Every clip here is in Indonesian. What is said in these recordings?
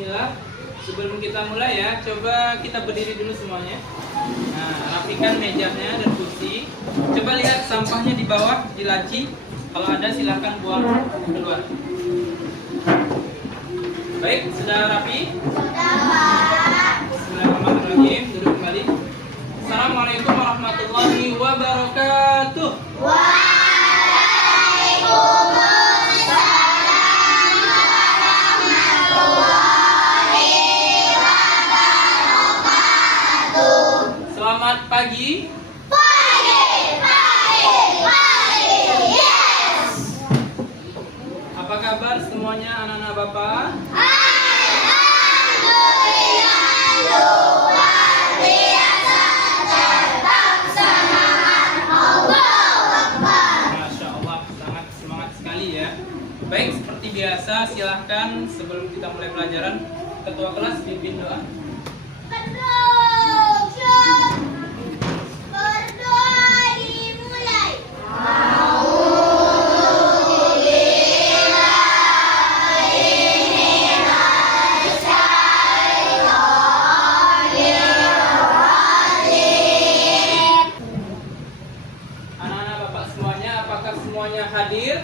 Bismillah. Sebelum kita mulai ya, coba kita berdiri dulu semuanya. Nah, rapikan mejanya dan kursi. Coba lihat sampahnya di bawah, di laci. Kalau ada silahkan buang keluar. Baik, sudah rapi? Bismillahirrahmanirrahim. Duduk kembali. Assalamualaikum warahmatullahi wabarakatuh. Selamat pagi. Yes. Apa kabar semuanya anak-anak Bapak? Alhamdulillah luar biasa, tetap semangat, Allahu Akbar. Masya Allah, sangat semangat sekali ya. Baik, seperti biasa silahkan sebelum kita mulai pelajaran, ketua kelas pimpin doa. Berdoa dimulai. Anak-anak Bapak semuanya, apakah semuanya hadir?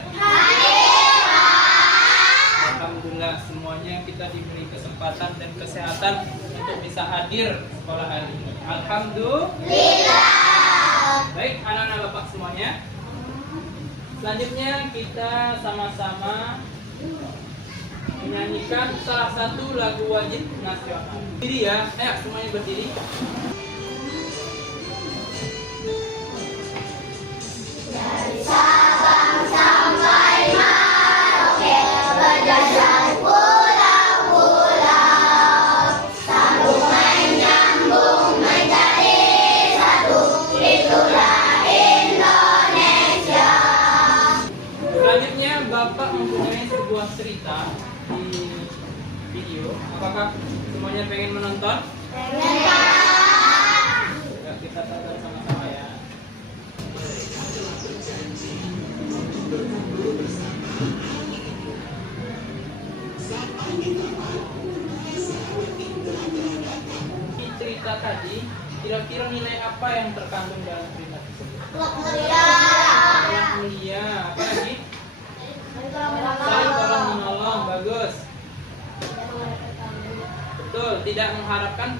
Alhamdulillah semuanya kita diberi kesempatan dan kesehatan untuk bisa hadir sekolah hari ini. Alhamdulillah. Baik anak-anak Bapak semuanya. Selanjutnya kita sama-sama menyanyikan salah satu lagu wajib nasional. Berdiri ya, ayo semuanya berdiri. Dari Sabang sampai Merauke, berjalan pulau-pulau, sambungan nyambung menjadi satu, itulah Indonesia. Selanjutnya Bapak mempunyai sebuah cerita di video. Apakah semuanya pengen menonton? Ya, kita tonton sama-sama ya. Di cerita tadi, kira-kira nilai apa yang terkandung dalam cerita tersebut? Akhlak mulia, apa lagi? Saling tolong menolong, bagus. Betul, tidak mengharapkan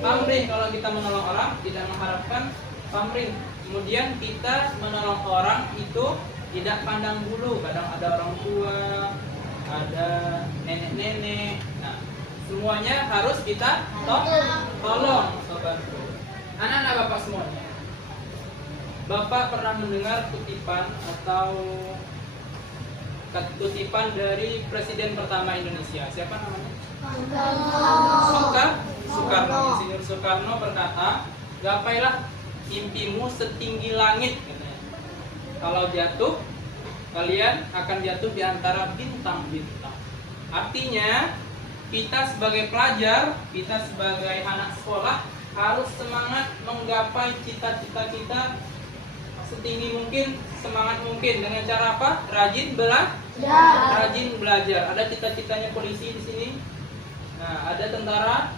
pamrih. Kalau kita menolong orang, tidak mengharapkan pamrih. Kemudian kita menolong orang itu tidak pandang bulu. Kadang ada orang tua, ada nenek-nenek. Nah, semuanya harus kita tolong, sobatku. Anak-anak Bapak semuanya. Bapak pernah mendengar kutipan atau kutipan dari Presiden pertama Indonesia. Siapa namanya? Soekarno. Insinyur Soekarno berkata, gapailah impimu setinggi langit, katanya. Kalau jatuh, kalian akan jatuh di antara bintang-bintang. Artinya, kita sebagai pelajar, kita sebagai anak sekolah harus semangat menggapai cita-cita kita setinggi mungkin, semangat mungkin. Dengan cara apa? Rajin belajar. Ada cita-citanya polisi di sini. Nah, ada tentara.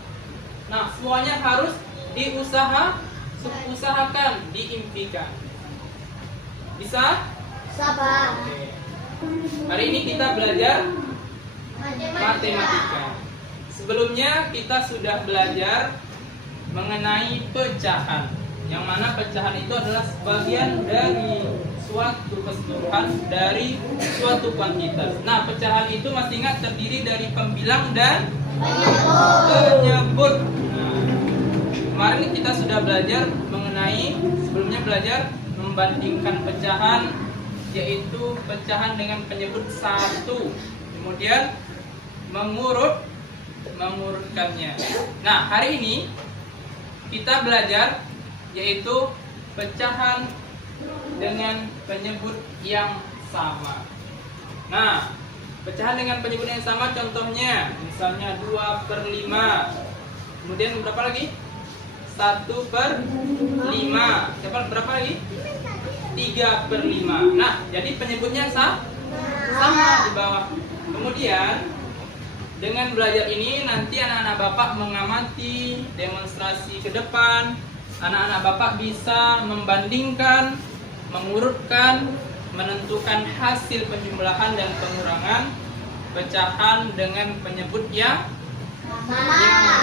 Nah, semuanya harus diusahakan, diimpikan. Bisa? Sabar. Oke. Hari ini kita belajar matematika. Sebelumnya kita sudah belajar mengenai pecahan. Yang mana pecahan itu adalah sebagian dari suatu keseluruhan dari suatu kuantitas. Nah, pecahan itu masih ingat terdiri dari pembilang dan penyebut. Nah, kemarin kita sudah belajar mengenai, sebelumnya belajar membandingkan pecahan, yaitu pecahan dengan penyebut satu, kemudian mengurutkannya. Nah, hari ini kita belajar yaitu pecahan dengan penyebut yang sama. Nah, pecahan dengan penyebut yang sama contohnya, misalnya 2/5. Kemudian berapa lagi? 1/5. Berapa lagi? 3/5. Nah, jadi penyebutnya sama di bawah. Kemudian Dengan belajar ini nanti anak-anak Bapak mengamati demonstrasi ke depan. Anak-anak Bapak bisa membandingkan, mengurutkan, menentukan hasil penjumlahan dan pengurangan pecahan dengan penyebut yang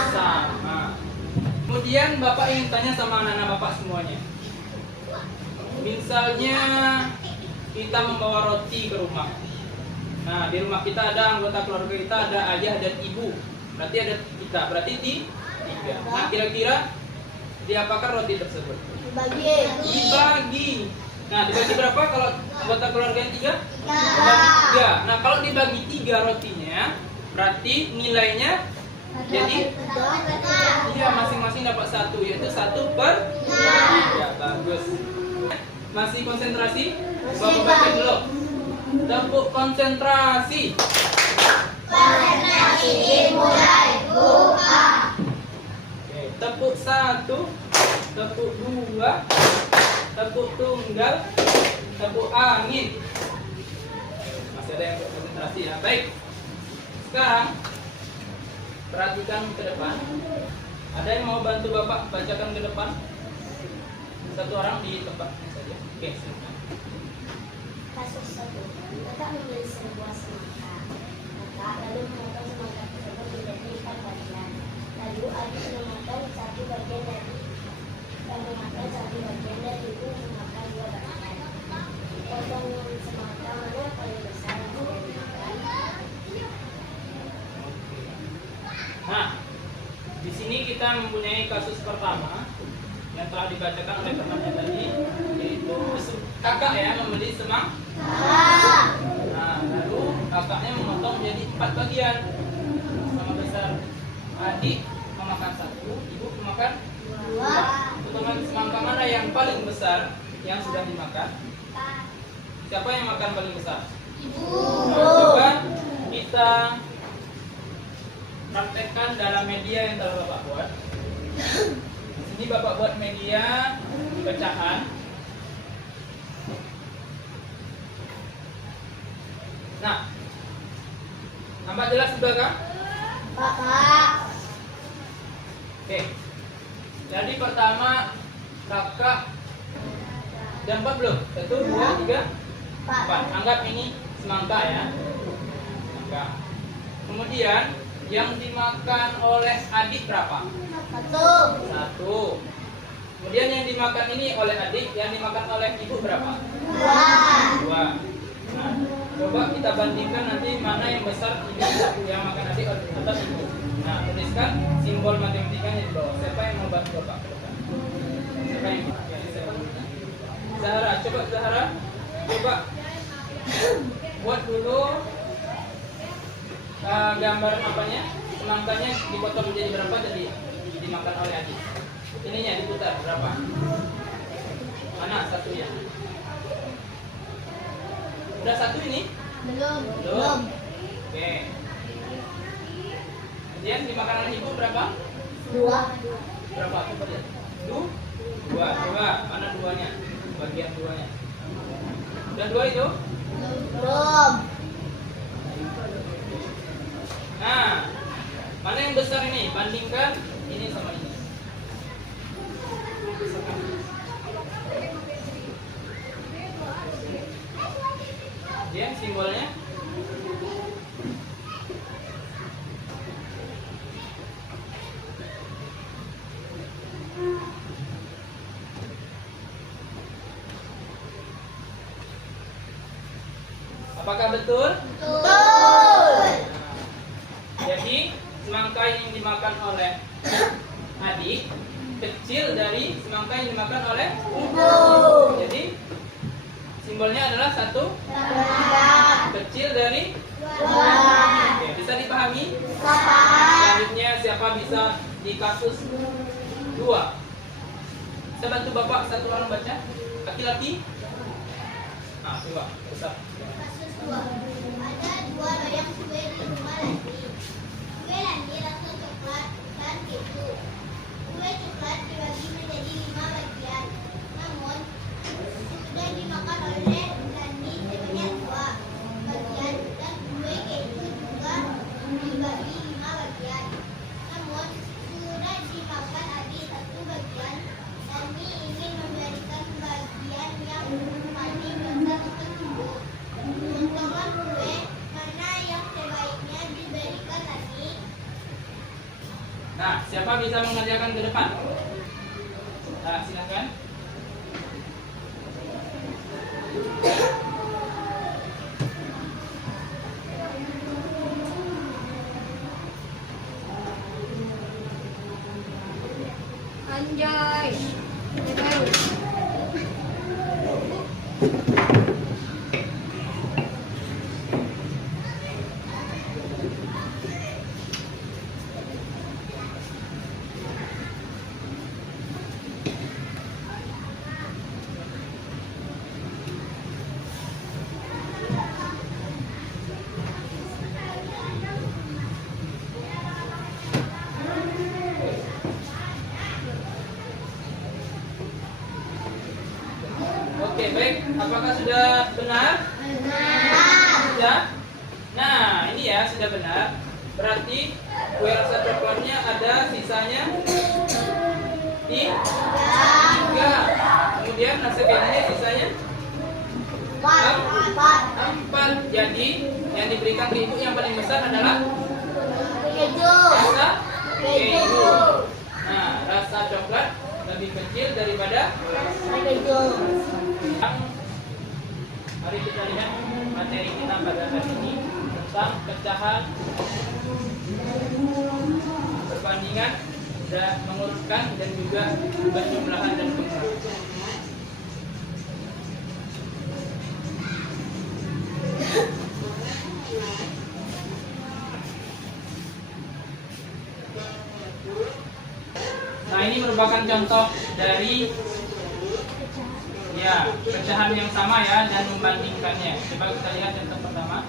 sama. Kemudian Bapak ingin tanya sama anak-anak Bapak semuanya. Misalnya kita membawa roti ke rumah. Nah, di rumah kita ada anggota keluarga kita, ada ayah dan ibu. Berarti ada kita, berarti tiga. Nah, kira-kira diapakan roti tersebut? Dibagi. Nah, dibagi berapa kalau anggota keluarga yang tiga? Dibagi tiga. Nah, kalau dibagi tiga rotinya, berarti nilainya jadi iya, masing-masing dapat satu, yaitu 1/3. Bagus. Masih konsentrasi? Bapak baca dulu. Tepuk konsentrasi. Konsentrasi dimulai. Buka. Oke, tepuk 1, tepuk 2, tepuk tunggal, tepuk angin. Masih ada yang konsentrasi ya. Baik. Sekarang perhatikan ke depan. Ada yang mau bantu Bapak bacakan ke depan? Satu orang di tempatnya saja. Oke, silakan. Kasus 1. Kakak membeli sebuah semangka. Kakak lalu memotong semangka tersebut menjadi 4 bagian. Lalu adik memakan satu bagian dari ibu memakan 2 bagian. Potongan semangka mana yang paling besar yang sudah dimakan? Nah, di sini kita mempunyai kasus pertama yang telah dibacakan oleh temannya tadi, yaitu kakak ya membeli semangka. Nah, lalu kakaknya memotong menjadi 4 bagian sama besar. Adik memakan 1, ibu memakan 2. Potongan semangka mana yang paling besar yang sudah dimakan? Siapa yang makan paling besar? Ibu. Nah, coba kita praktekkan dalam media yang telah Bapak buat. Di sini Bapak buat media pecahan. Nah, nampak jelas sudah kah? Bapak. Oke. Jadi pertama kakak jam 4 belum? 1, 2, 3, 4. Anggap ini semangka ya. Semangka. Kemudian yang dimakan oleh adik berapa? 1. Kemudian yang dimakan ini oleh adik, yang dimakan oleh ibu berapa? 2. Nah, coba kita bandingkan nanti mana yang besar, ini yang makan adik atau ibu. Nah, tuliskan simbol matematikanya di bawah. Siapa yang mau bantu Bapak ke depan? Siapa yang mau? Zahra, coba buat dulu gambar apanya? Semangkanya dipotong menjadi berapa tadi dimakan oleh adik? Ininya diputar berapa? Mana satunya? Udah 1 ini? Belum. Oke. Kemudian dimakan oleh ibu berapa? 2. Berapa? Coba lihat. 2. Coba mana 2-nya? Bagian 2-nya. Udah 2 itu? Belum. Nah, mana yang besar ini? Bandingkan ini sama ini. Ya, simbolnya. Apakah betul? Betul. Jadi semangka yang dimakan oleh adik kecil dari semangka yang dimakan oleh Ibu. Jadi simbolnya adalah 1 kecil dari 2. Oke, bisa dipahami? Bapak. Selanjutnya siapa bisa di kasus 2? Saya bantu Bapak satu orang baca. Laki-laki. Nah, coba besar. Kasus 2. Ada 2 loyang kue di rumah Landi. Kue Landi rasa coklat dan keju. Kue coklat dibagi menjadi 5 bagian. Namun sudah dimakan oleh Landi sebanyak 2 bagian dan kue keju juga dibagi Nah, siapa bisa mengerjakan ke depan? Nah, silakan. Anjay. Baru. Oke, baik. Apakah sudah benar? Sudah? Nah, ini ya sudah benar. Berarti kue rasa coklatnya ada sisanya tiga. Kemudian nasi kejunya sisanya empat. Jadi yang diberikan ke ibu yang paling besar adalah rasa keju. Nah, rasa coklat lebih kecil daripada keju. Mari kita lihat materi kita pada hari ini tentang pecahan, perbandingan, dan mengurutkan dan juga penjumlahan dan pengurangan. Nah, ini merupakan contoh dari ya pecahan yang sama ya dan membandingkannya. Coba kita lihat contoh pertama.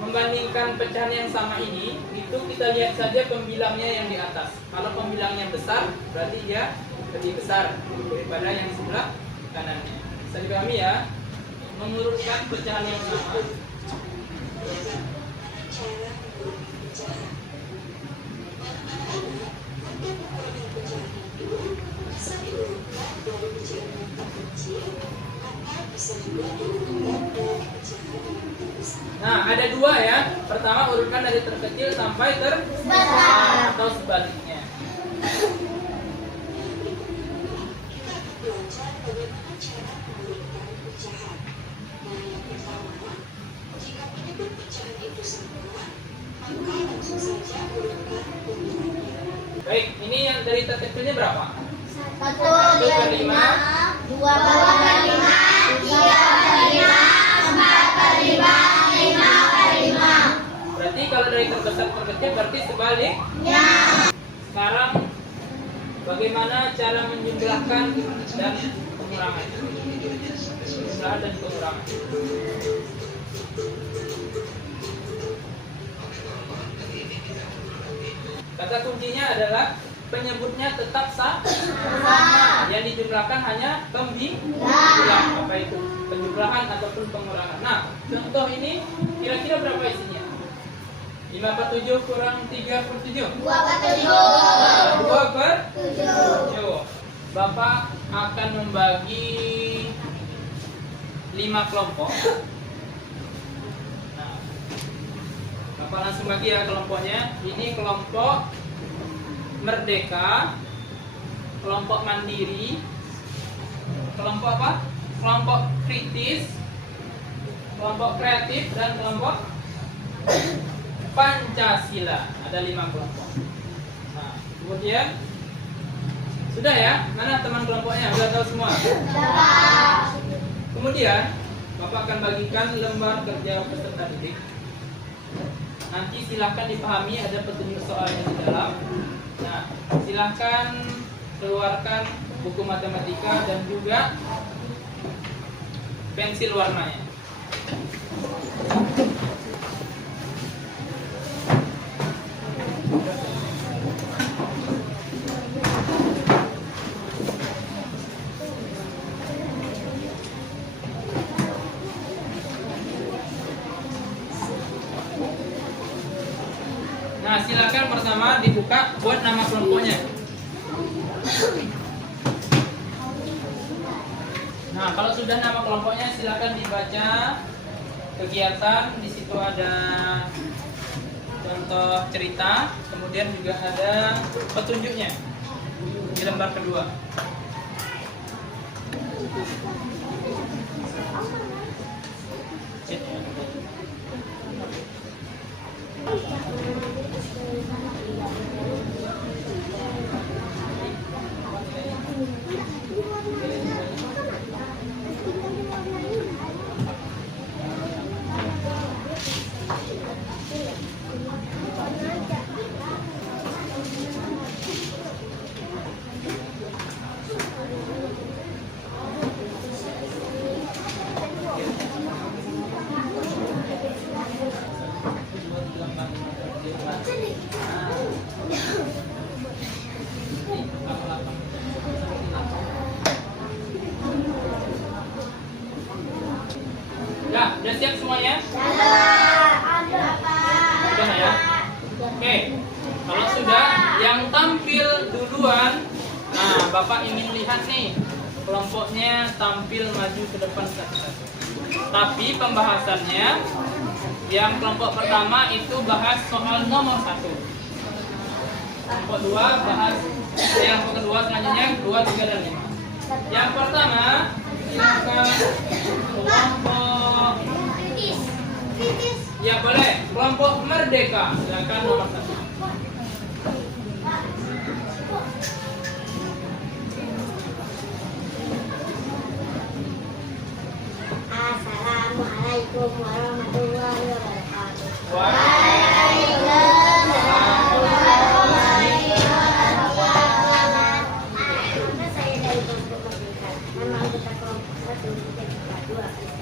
Membandingkan pecahan yang sama ini, itu kita lihat saja pembilangnya yang di atas. Kalau pembilangnya besar, berarti dia lebih besar daripada yang sebelah kanannya. Bisa dipahami ya? Mengurutkan pecahan yang sama. Nah, ada dua ya. Pertama, urutkan dari terkecil sampai terbesar atau sebaliknya. Baik, ini yang dari terkecilnya berapa? 1/5, 2/5, 3/5, 4/5, 5/5. Berarti kalau dari terbesar ke terkecil berarti sebaliknya. Sekarang bagaimana cara menjumlahkan dan pengurangan? Jumlahan dan pengurangan. Kata kuncinya adalah penyebutnya tetap sama. Yang dijumlahkan hanya pembilang, apa itu penjumlahan ataupun pengurangan. Nah, contoh ini kira-kira berapa isinya? 5/7 kurang 3/7. 2/7. Bapak akan membagi 5 kelompok. Nah, Bapak langsung bagi ya kelompoknya. Ini kelompok merdeka, kelompok mandiri, kelompok apa? Kelompok kritis, kelompok kreatif, dan kelompok Pancasila. Ada 5 kelompok. Nah, kemudian sudah ya? Mana teman kelompoknya? Sudah tahu semua? Kemudian Bapak akan bagikan lembar kerja peserta didik. Nanti silahkan dipahami, ada petunjuk soalnya di dalam. Nah, silahkan keluarkan buku matematika dan juga pensil warnanya. Nah, silakan pertama dibuka buat nama kelompoknya. Nah, Nah, kalau sudah nama kelompoknya silakan dibaca kegiatan. Di situ ada contoh cerita, kemudian juga ada petunjuknya di lembar kedua. Ya, udah siap semuanya? Sudah ya? Oke, kalau sudah, yang tampil duluan, nah Bapak ingin lihat nih, kelompoknya tampil maju ke depan satu-satu. Tapi pembahasannya, yang kelompok pertama itu bahas soal nomor 1. Kelompok 2 bahas, yang kedua selanjutnya 2, 3, dan 5. Yang pertama, silakan kelompok, ya boleh, kelompok Merdeka, silakan nomor 1. Assalamualaikum warahmatullahi wabarakatuh. Waalaikumsalam. Nama saya dari kelompok Merdeka. Nama anggota kelompok 1 kita 2 kategori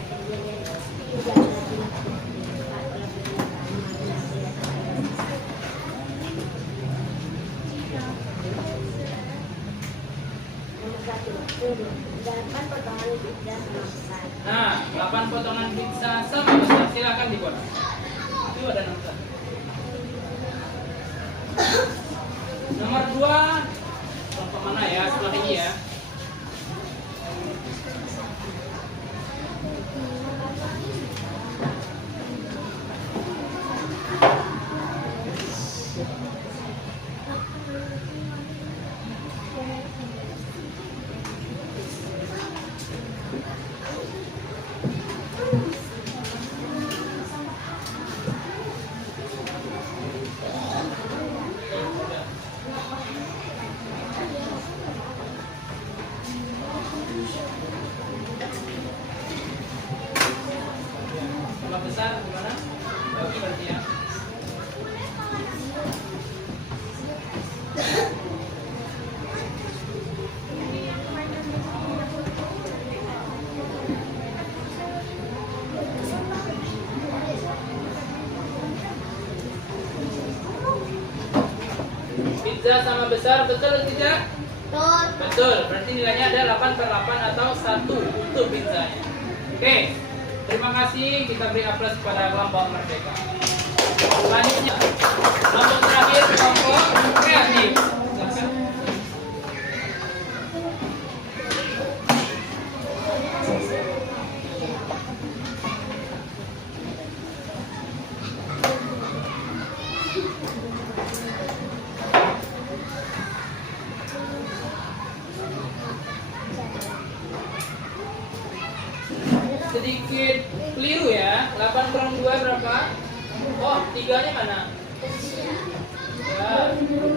8 potongan pizza sama besar. Nah, 8 potongan pizza sama besar, silakan dibuat. Itu ada nomor 1. Nomor 2, kelompok mana ya? Sebelah ini ya. Kelompok besar gimana? Bagi berarti ya. Pizza sama besar, betul atau tidak? Betul. Betul, berarti nilainya ada 8/8 atau 1 untuk pizzanya. Oke, terima kasih, kita beri aplaus kepada kelompok Merdeka. Selanjutnya, kelompok terakhir, kelompok kreatif. Silakan. Sedikit keliru ya. 8 kurang 2 berapa? Oh, 3-nya mana? Ya, 2.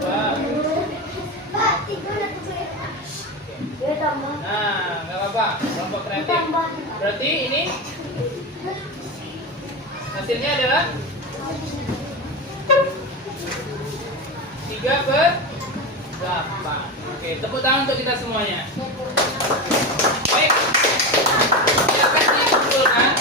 Pak, 3 ya tambah. Nah, nggak apa-apa. Kelompok kreatif. Berarti ini hasilnya adalah 3/8. Oke, tepuk tangan untuk kita semuanya. Baik. Silakan dikumpulkan.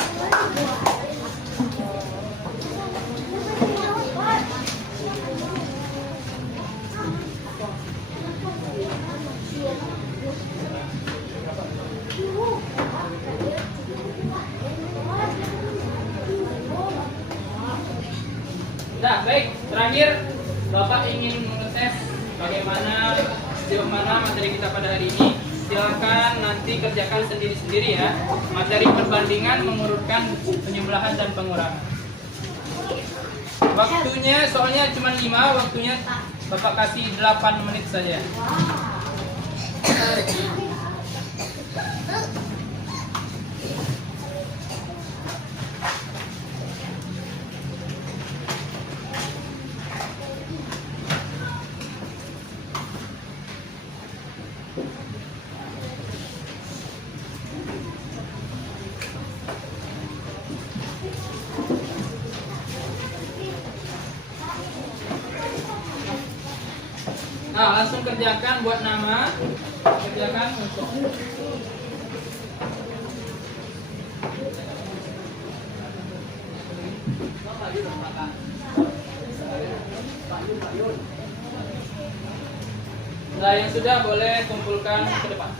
Nah, baik. Terakhir, Bapak ingin mengetes bagaimana sejauh mana materi kita pada hari ini. Silakan nanti kerjakan sendiri-sendiri ya. Materi perbandingan mengurutkan penjumlahan dan pengurangan. Waktunya soalnya cuma 5, waktunya Bapak kasih 8 menit saja. Nah, langsung kerjakan buat nama. Kerjakan untuk nah, yang sudah boleh kumpulkan ke depan.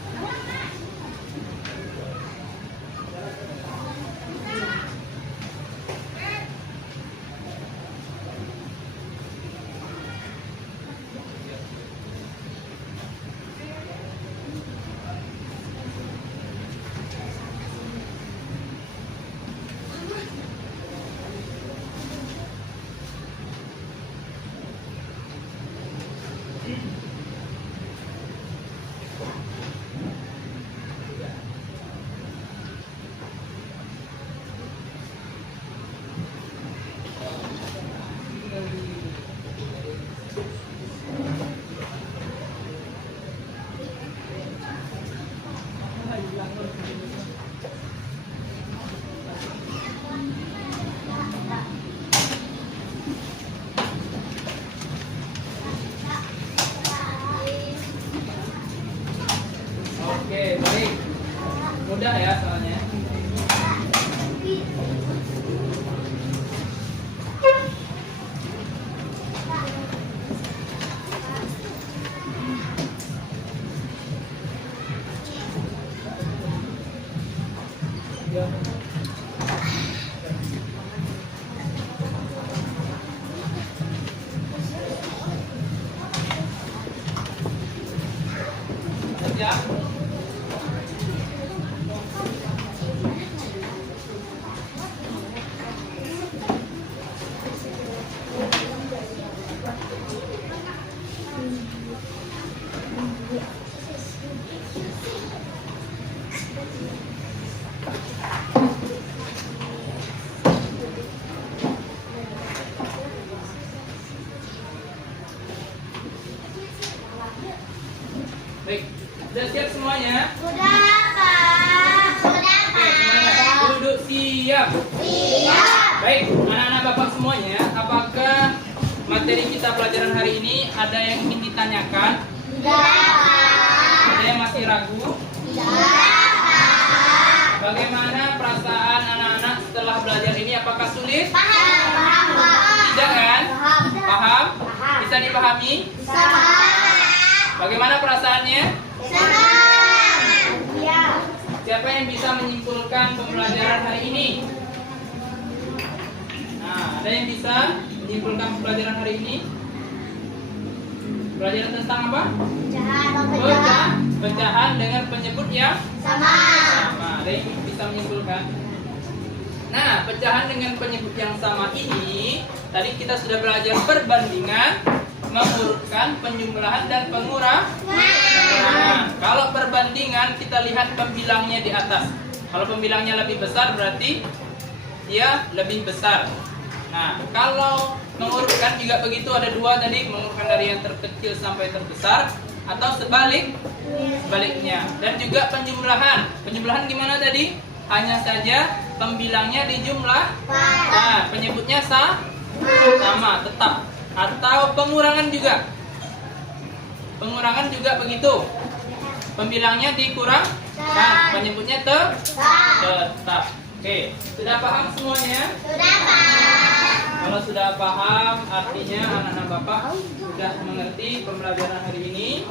Oke, baik. Mudah ya soalnya. Ya. Baik, sudah siap semuanya? Sudah, Pak. Sudah, Oke, semuanya duduk siap. Siap. Baik, anak-anak Bapak semuanya, apakah materi kita pelajaran hari ini ada yang ingin ditanyakan? Tidak, Pak. Ada yang masih ragu? Tidak, Pak. Bagaimana perasaan anak-anak setelah belajar ini? Apakah sulit? Paham, Pak. Tidak kan? Paham. Paham? Paham. Bisa dipahami? Paham. Bagaimana perasaannya? Senang. Iya. Siapa yang bisa menyimpulkan pembelajaran hari ini? Nah, ada yang bisa menyimpulkan pembelajaran hari ini? Pelajaran tentang apa? Pecahan. Pecahan dengan penyebut yang Sama. sama. Ada yang bisa menyimpulkan? Nah, pecahan dengan penyebut yang sama ini tadi kita sudah belajar perbandingan, mengurutkan, penjumlahan dan pengurangan. Kalau perbandingan kita lihat pembilangnya di atas. Kalau pembilangnya lebih besar berarti dia lebih besar. Nah, kalau mengurutkan juga begitu, ada dua tadi, mengurutkan dari yang terkecil sampai terbesar atau sebaliknya. Dan juga penjumlahan. Penjumlahan gimana tadi? Hanya saja pembilangnya dijumlah. Nah, penyebutnya sama, tetap. Atau pengurangan juga. Pengurangan juga begitu. Pembilangnya dikurangkan, penyebutnya tetap. Oke, sudah paham semuanya? Sudah, Pak. Kalau sudah paham, artinya anak-anak Bapak sudah mengerti pembelajaran hari ini.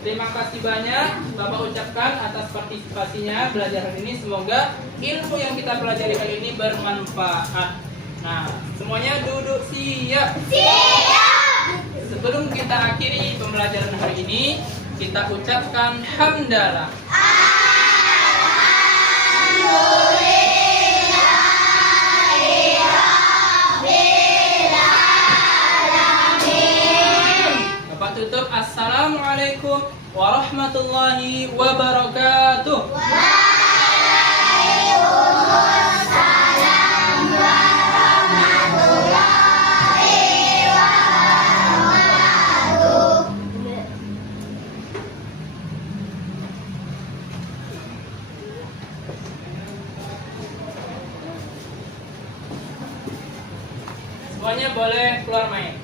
Terima kasih banyak Bapak ucapkan atas partisipasinya belajar hari ini. Semoga ilmu yang kita pelajari kali ini bermanfaat. Nah, semuanya duduk siap. Siap. Sebelum kita akhiri pembelajaran hari ini, Kita ucapkan hamdalah. Bapak tutup. Assalamualaikum warahmatullahi wabarakatuh. Semuanya boleh keluar main.